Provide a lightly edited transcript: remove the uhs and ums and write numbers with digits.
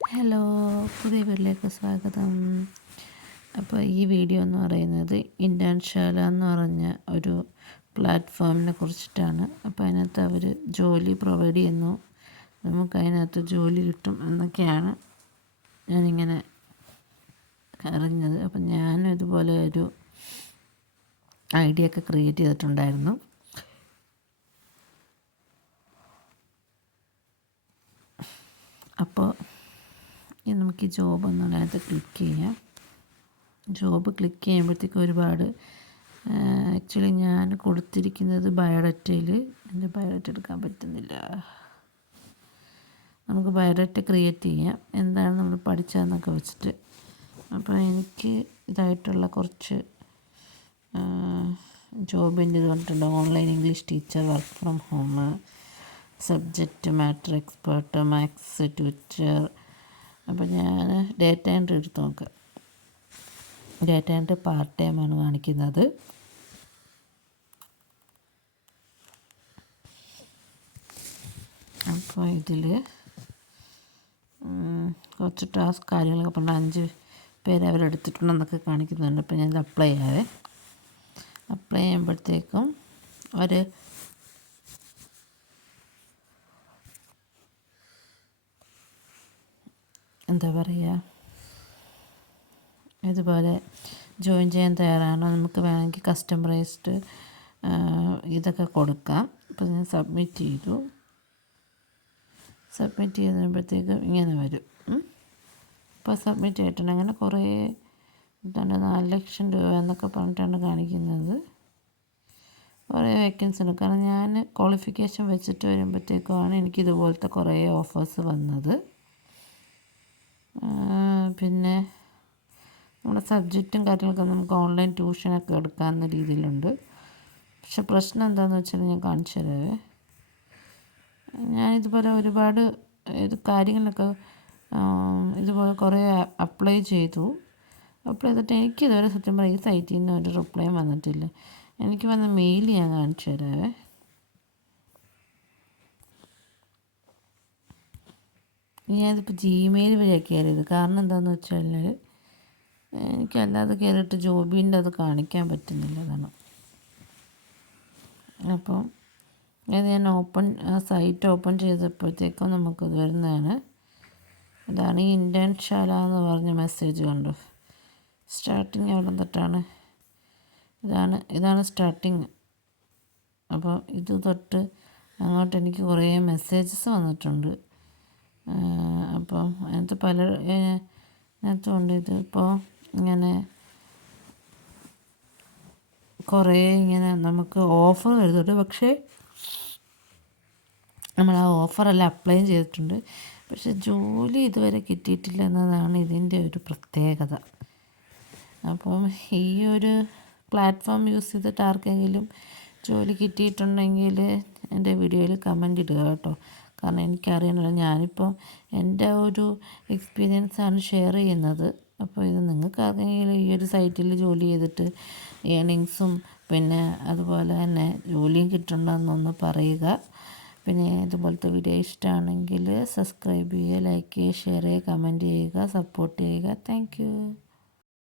Hello, പുതിയ വീട്ടിലേക്ക് സ്വാഗതം. അപ്പോൾ ഈ വീഡിയോ എന്ന് പറയുന്നത് ഇന്റേൺശാല എന്ന് പറഞ്ഞ ഒരു പ്ലാറ്റ്ഫോമിനെ കുറിച്ചിട്ടാണ്. അപ്പോൾ അതിനകത്ത് അവർ ജോലി പ്രൊവൈഡ് ചെയ്യുന്നു, നമുക്കതിനകത്ത് ജോലി കിട്ടും എന്നൊക്കെയാണ് ഞാനിങ്ങനെ അറിഞ്ഞത്. അപ്പം ഞാനും ഇതുപോലെ ഒരു ഐഡിയ ഒക്കെ ക്രിയേറ്റ് ചെയ്തിട്ടുണ്ടായിരുന്നു. അപ്പോൾ നമുക്ക് ഈ ജോബ് എന്നുള്ളതിനകത്ത് ക്ലിക്ക് ചെയ്യാം. ജോബ് ക്ലിക്ക് ചെയ്യുമ്പോഴത്തേക്കും ഒരുപാട് ആക്ച്വലി ഞാൻ കൊടുത്തിരിക്കുന്നത് ബയോഡാറ്റയിൽ എൻ്റെ ബയോഡാറ്റ എടുക്കാൻ പറ്റുന്നില്ല. നമുക്ക് ബയോഡാറ്റ ക്രിയേറ്റ് ചെയ്യാം, എന്താണ് നമ്മൾ പഠിച്ചതെന്നൊക്കെ വെച്ചിട്ട്. അപ്പോൾ എനിക്ക് ഇതായിട്ടുള്ള കുറച്ച് ജോബിൻ്റെ ഇത് കണ്ടിട്ടുണ്ട്. Online English teacher, work from home, subject matter expert, maths tutor. അപ്പോൾ ഞാൻ ഡേറ്റ എൻട്രി എടുത്ത് നോക്കാം. ഡേറ്റ എൻട്രി പാർട്ട് ടൈമാണ് കാണിക്കുന്നത്. അപ്പോൾ ഇതിൽ കുറച്ച് ടാസ്ക് കാര്യങ്ങളൊക്കെ പറഞ്ഞാൽ 5 പേര് അവരെടുത്തിട്ടുണ്ടെന്നൊക്കെ കാണിക്കുന്നുണ്ട്. അപ്പോൾ ഞാനിത് അപ്ലൈ ചെയ്യാവേ. അപ്ലൈ ചെയ്യുമ്പോഴത്തേക്കും അവർ എന്താ പറയുക, ഇതുപോലെ ജോയിൻ ചെയ്യാൻ തയ്യാറാണോ, നമുക്ക് വേണമെങ്കിൽ കസ്റ്റമറൈസ്ഡ് ഇതൊക്കെ കൊടുക്കാം. അപ്പോൾ ഞാൻ സബ്മിറ്റ് ചെയ്തു. സബ്മിറ്റ് ചെയ്യുമ്പോഴത്തേക്കും ഇങ്ങനെ വരും. ഇപ്പോൾ സബ്മിറ്റ് ചെയ്തിട്ടുണ്ട്. അങ്ങനെ കുറേ എന്താണ് 4 ലക്ഷം രൂപ എന്നൊക്കെ പറഞ്ഞിട്ടാണ് കാണിക്കുന്നത്. കുറേ വേക്കൻസി ഉണ്ട്. കാരണം ഞാൻ ക്വാളിഫിക്കേഷൻ വെച്ചിട്ട് വരുമ്പോഴത്തേക്കുമാണ് എനിക്കിതുപോലത്തെ കുറേ ഓഫേഴ്സ് വന്നത്. പിന്നെ നമ്മുടെ സബ്ജക്റ്റും കാര്യങ്ങളൊക്കെ നമുക്ക് ഓൺലൈൻ ട്യൂഷനൊക്കെ എടുക്കാവുന്ന രീതിയിലുണ്ട്. പക്ഷെ പ്രശ്നം എന്താണെന്ന് വെച്ചാൽ ഞാൻ കാണിച്ചു തരാവേ. ഞാനിതുപോലെ ഒരുപാട് കാര്യങ്ങളൊക്കെ ഇതുപോലെ കുറേ അപ്ലൈ ചെയ്തു. അപ്ലൈ ചെയ്തിട്ട് എനിക്കിതുവരെ സത്യം പറഞ്ഞാൽ ഈ സൈറ്റിൽ നിന്ന് ഒരു റിപ്ലൈയും വന്നിട്ടില്ല. എനിക്ക് വന്ന മെയിൽ ഞാൻ കാണിച്ചു തരാവേ. ഞാനിതിപ്പോൾ ജിമെയിൽ വഴിയാണ് കയറിയത്. കാരണം എന്താണെന്ന് വെച്ചാൽ എനിക്കല്ലാതെ കയറിയിട്ട് ജോബിൻ്റെ അത് കാണിക്കാൻ പറ്റുന്നില്ല. അതാണ്. അപ്പം അത് ഞാൻ സൈറ്റ് ഓപ്പൺ ചെയ്തപ്പോഴത്തേക്കും നമുക്കത് വരുന്നതാണ്. ഇതാണ് ഈ ഇന്റേൺശാല എന്ന് പറഞ്ഞ മെസ്സേജ് കണ്ടു. സ്റ്റാർട്ടിങ് എവിടെ തൊട്ടാണ്? ഇതാണ് സ്റ്റാർട്ടിങ്. അപ്പോൾ ഇത് തൊട്ട് അങ്ങോട്ട് എനിക്ക് കുറേ മെസ്സേജസ് വന്നിട്ടുണ്ട്. അപ്പം അതിനകത്ത് അതിനകത്തുണ്ട്. ഇതിപ്പോൾ ഇങ്ങനെ കുറേ ഇങ്ങനെ നമുക്ക് ഓഫർ വരുന്നുണ്ട്. പക്ഷേ നമ്മൾ ആ ഓഫറെല്ലാം അപ്ലൈ ചെയ്തിട്ടുണ്ട്. പക്ഷെ ജോലി ഇതുവരെ കിട്ടിയിട്ടില്ല എന്നതാണ് ഇതിൻ്റെ ഒരു പ്രത്യേകത. അപ്പം ഈ ഒരു പ്ലാറ്റ്ഫോം യൂസ് ചെയ്തിട്ട് ആർക്കെങ്കിലും ജോലി കിട്ടിയിട്ടുണ്ടെങ്കിൽ എൻ്റെ വീഡിയോയിൽ കമൻ്റ് ഇടുക കേട്ടോ. കാരണം എനിക്കറിയണമല്ലോ, ഞാനിപ്പോൾ എൻ്റെ ഒരു എക്സ്പീരിയൻസാണ് ഷെയർ ചെയ്യുന്നത്. അപ്പോൾ ഇത് നിങ്ങൾക്ക് ആർക്കെങ്കിലും ഈ ഒരു സൈറ്റിൽ ജോലി ചെയ്തിട്ട് ഏണിങ്സും പിന്നെ അതുപോലെ തന്നെ ജോലിയും കിട്ടണമെന്നൊന്ന് പറയുക. പിന്നെ ഇതുപോലത്തെ വീഡിയോ ഇഷ്ടമാണെങ്കിൽ സബ്സ്ക്രൈബ് ചെയ്യുക, ലൈക്ക് ചെയ്യുക, ഷെയർ ചെയ്യുക, കമൻറ്റ് ചെയ്യുക, സപ്പോർട്ട് ചെയ്യുക. Thank you.